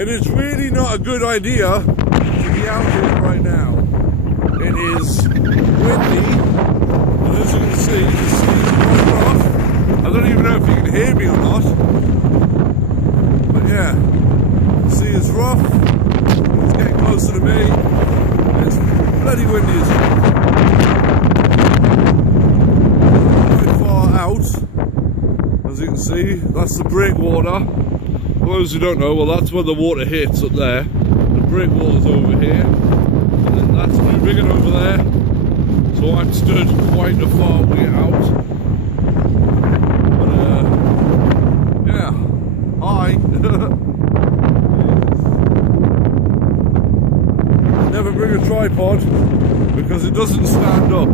It is really not a good idea to be out here right now. It is windy, and as you can see, the sea is quite rough. I don't even know if you can hear me or not. But yeah, the sea is rough. It's getting closer to me. It's bloody windy as well. Quite far out, as you can see. That's the breakwater. For those who don't know, well, that's where the water hits up there. The breakwater's over here, and then that's Newbiggin over there. So I'm stood quite a far way out. But yeah, hi. Never bring a tripod because it doesn't stand up.